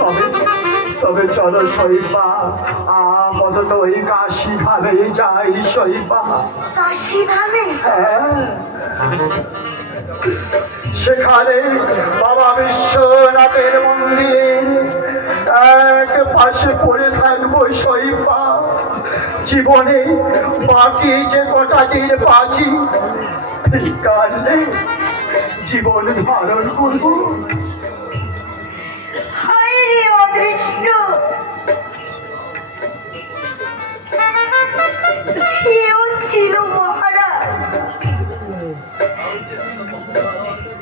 তবে তবে চলো শৈবা, আপাতত ওই কাশি ধামে যাই শৈবা। কাশি ধামে? হ্যাঁ, সেখানে বাবা বিশ্বনাথের মন্দিরে এক পাশে পড়ে থাকবো শৈবা। জীবনে বাকি যে কটা দিন বাঁচি, কালে জীবন ধারণ করবো। হায় রে অদৃষ্ট, কেউ ছিল মহারাজ,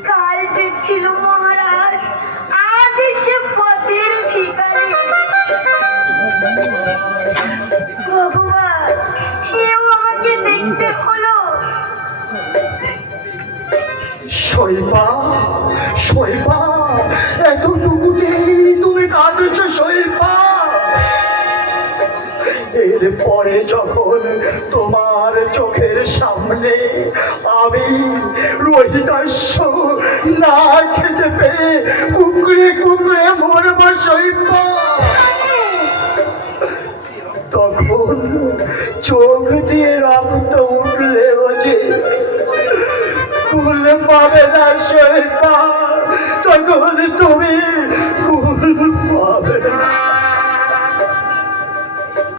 কাল যে ছিল মহারাজ, আজ সে পথের ভিখারি। ভগবান, কেউ আমাকে দেখতে হলো। শৈবা, শৈবা, এতটুকুতেই তুমি কাঁদছ শৈবা? এরপরে যখন তোমার চোখের সামনে আমি রোহিতাস্য না খেতে পেয়ে কুকড়ে কুকড়ে মরব শৈবা, তখন চোখ দিয়ে রক্ত উঠলেও যে কুল পাবে না শৈবা, তখন তুমি কুল পাবে না।